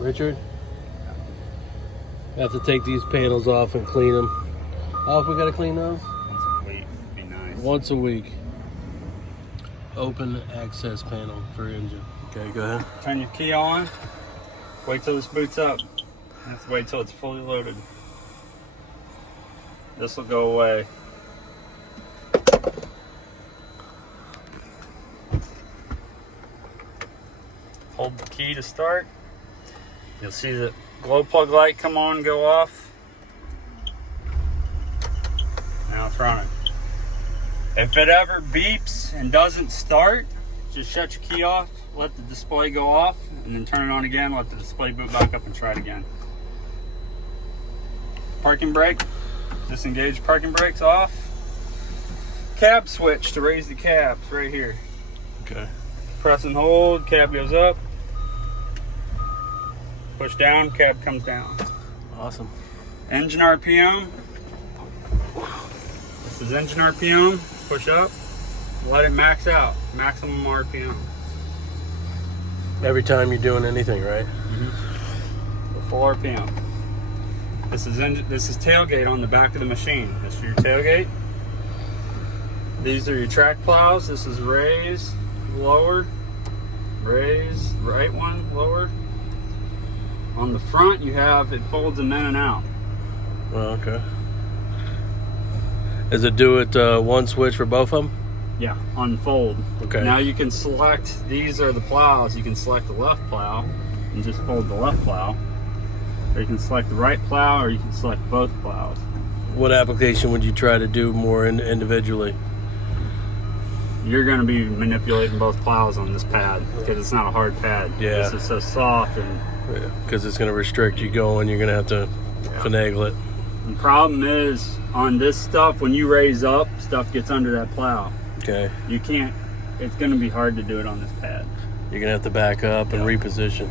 Richard? I have to take these panels off and clean them. How often we gotta clean those? Once a week would be nice. Once a week. Open access panel for engine. Okay, go ahead. Turn your key on. Wait till this boots up. You have to wait till it's fully loaded. This will go away. Hold the key to start. You'll see the glow plug light come on, go off. Now it's running. If it ever beeps and doesn't start, just shut your key off, let the display go off, and then turn it on again, let the display boot back up and try it again. Parking brake, disengage parking brakes off. Cab switch to raise the cabs right here. Okay. Press and hold, cab goes up. Push down, cab comes down. Awesome. Engine RPM. This is engine RPM. Push up, let it max out, maximum RPM. Every time you're doing anything, right? The full RPM. This is tailgate on the back of the machine. This is your tailgate. These are your track plows. This is raise, lower, raise, right one, lower. On the front, you have it folds them in and out. Well, okay. Does it do it one switch for both of them? Yeah, unfold. Okay. Now you can select, these are the plows. You can select the left plow and just fold the left plow. Or you can select the right plow, or you can select both plows. What application would you try to do more individually? You're going to be manipulating both plows on this pad because it's not a hard pad. Yeah. This is so soft, and Because it's going to restrict you going. You're going to have to finagle it. the problem is on this stuff, when you raise up, stuff gets under that plow. Okay. You can't, it's going to be hard to do it on this pad. You're going to have to back up and reposition.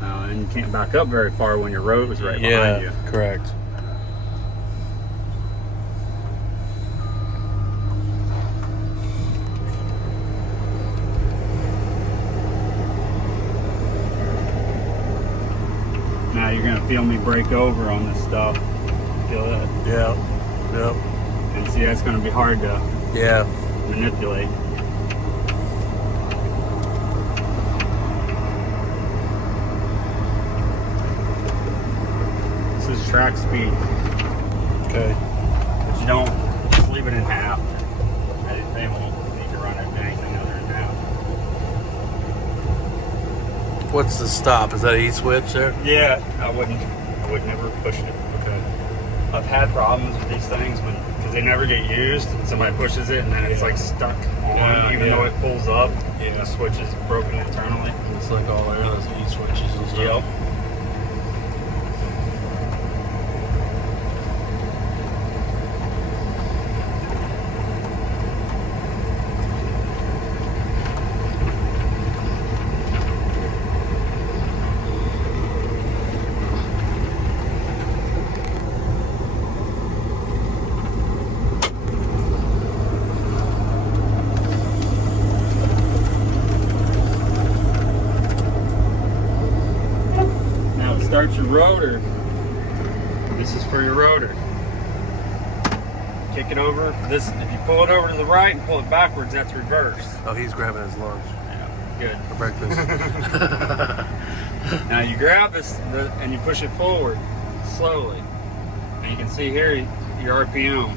And you can't back up very far when your road is right behind you. Yeah, correct. Now you're going to feel me break over on this stuff. Feel that? Yeah. Yep. And see, that's going to be hard to Yeah. manipulate. This is track speed, Okay. but you don't just leave it in half. They won't need to run it anything other than half. What's the stop? Is that an E switch there? Yeah, I would never push it. Okay. I've had problems with these things because they never get used. And somebody pushes it and then it's like stuck on, even though it pulls up. Yeah. The switch is broken internally. It's like all those E switches and stuff. Yep. Start your rotor. This is for your rotor. Kick it over. This, if you pull it over to the right and pull it backwards, that's reverse. Oh, he's grabbing his lunch Yeah, good. for breakfast. Now you grab this and you push it forward slowly, and you can see here your RPM.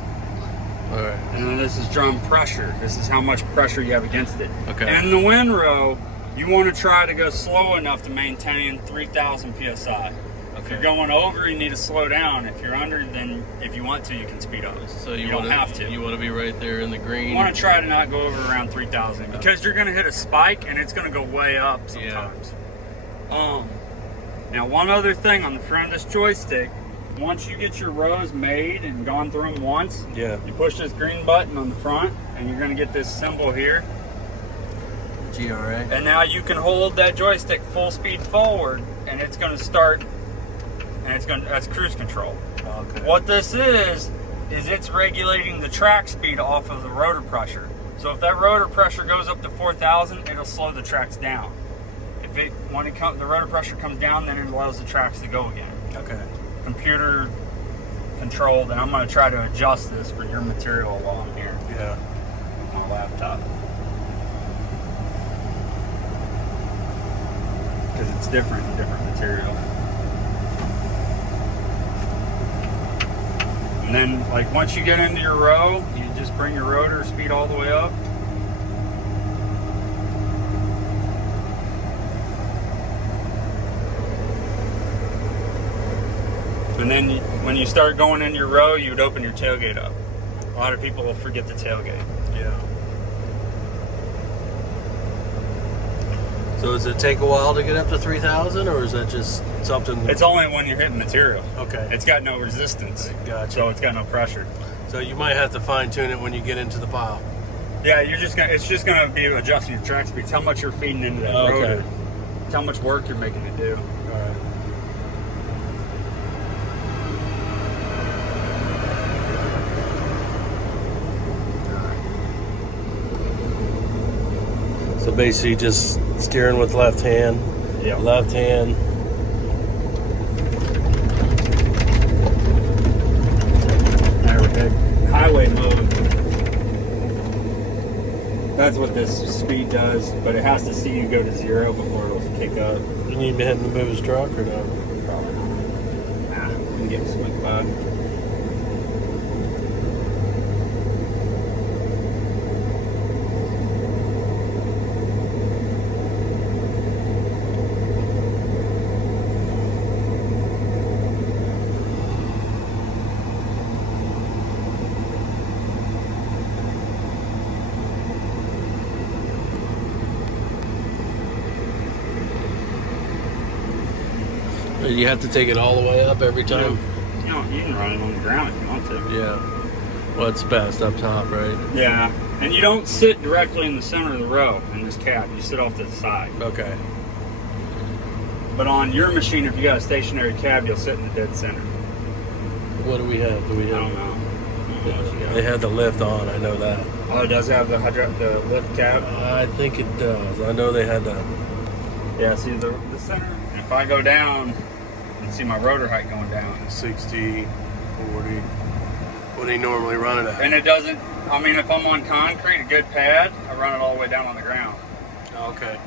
All right. And then this is drum pressure. This is how much pressure you have against it. Okay. And the wind row, you want to try to go slow enough to maintain 3,000 psi. If you're going over, you need to slow down. If you're under, then if you want to, you can speed up. So you don't have to. You want to be right there in the green. You want to try to not go over around 3,000 because you're going to hit a spike and it's going to go way up sometimes. Now, one other thing on the front of this joystick, once you get your rows made and gone through them once, Yeah. you push this green button on the front and you're going to get this symbol here. GRA. And now you can hold that joystick full speed forward and it's going to start, and that's cruise control. Okay. What this is it's regulating the track speed off of the rotor pressure. So if that rotor pressure goes up to 4,000, it'll slow the tracks down. If the rotor pressure comes down, then it allows the tracks to go again. Okay. Computer controlled, and I'm going to try to adjust this for your material while I'm here. Yeah. On my laptop. Because it's different material. And then, like, once you get into your row, you just bring your rotor speed all the way up. And then when you start going into your row, you would open your tailgate up. A lot of people will forget the tailgate. Yeah. So does it take a while to get up to 3,000, or is that just something? It's only when you're hitting material. Okay. It's got no resistance. Gotcha. So it's got no pressure. So you might have to fine tune it when you get into the pile. Yeah, it's just gonna be adjusting your track speeds, how much you're feeding into that rotor. It's how much work you're making it do. All right. So basically just steering with left hand. Yeah. Left hand. There we go. Highway mode. That's what this speed does, but it has to see you go to 0 before it'll kick up. You need him to move his truck or no? Probably not. Nah, we can get a swing bug. You have to take it all the way up every time? You can run it on the ground if you want to. Yeah. Well, it's best up top, right? Yeah. And you don't sit directly in the center of the row in this cab. You sit off to the side. Okay. But on your machine, if you got a stationary cab, you'll sit in the dead center. What do we have? I don't know. I don't know what you got. They had the lift on, I know that. Oh, it does have the lift cab? I think it does. I know they had that. Yeah, see the center. If I go down, you can see my rotor height going down. 60, 40. What do you normally run it at? And it doesn't, I mean, if I'm on concrete, a good pad, I run it all the way down on the ground. Okay.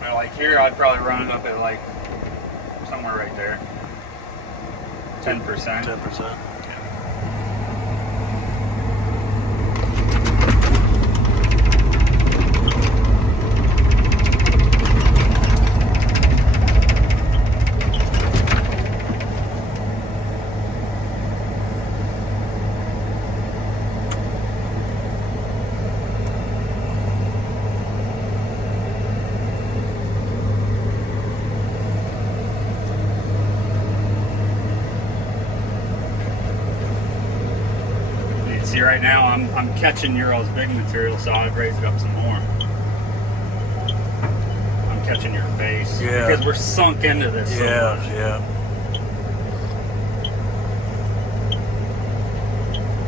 Now, like here, I'd probably run it up at like somewhere right there. 10%. 10%. See, right now I'm catching Euro's big material, so I've raised it up some more. I'm catching your base. Yeah. Because we're sunk into this so much. Yeah.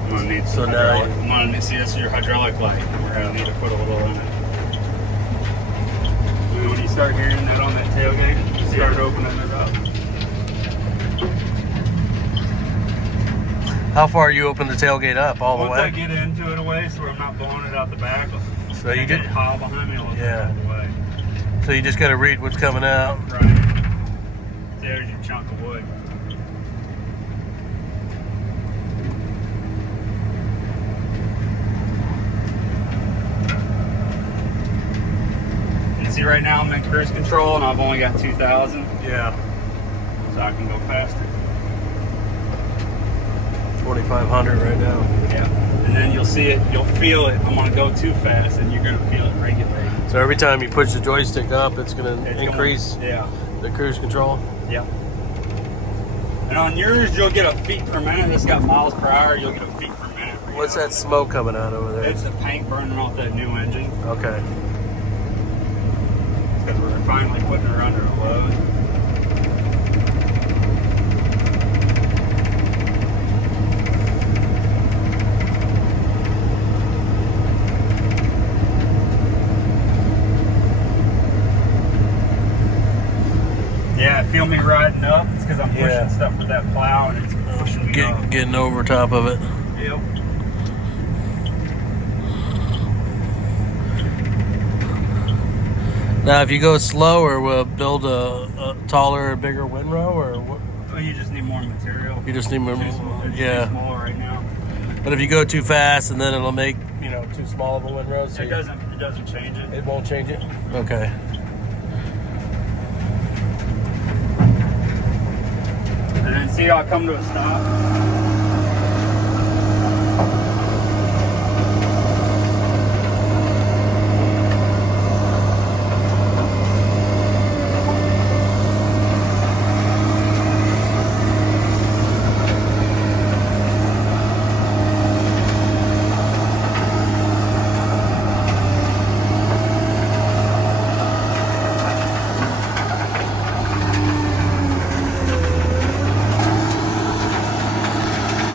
I'm gonna need So some now hydraulic. I'm gonna need, see, this is your hydraulic light. We're gonna need to put a little in it. And when you start hearing that on that tailgate, start opening it up. How far you open the tailgate up? All the Once way? I get into it a ways where I'm not blowing it out the back, So you get did. Kyle behind me, I'll open it Yeah. all the way. So you just got to read what's coming out. Right. There's your chunk of wood. You see right now I'm in cruise control and I've only got 2,000, Yeah. so I can go faster. 2,500 right now. Yeah. And then you'll see it, you'll feel it. I'm gonna go too fast and you're gonna feel it regulate. So every time you push the joystick up, it's going to It's increase Going, yeah. the cruise control. Yep. And on yours, you'll get a feet per minute. This got miles per hour. You'll get a feet per minute. What's that smoke coming out over there? It's the paint burning off that new engine. Okay. Because we're finally putting her under a load. feel me riding up? It's because I'm pushing Yeah. stuff with that plow and it's pushing me up. Getting over top of it. Yep. Now, if you go slower, we'll build a taller, bigger windrow, or what? Well, you just need more material. You just need more. Too small. It's too Yeah. small right now. But if you go too fast, and then it'll make too small of a windrow. So It doesn't change it. It won't change it. Okay. And then see how I come to a stop?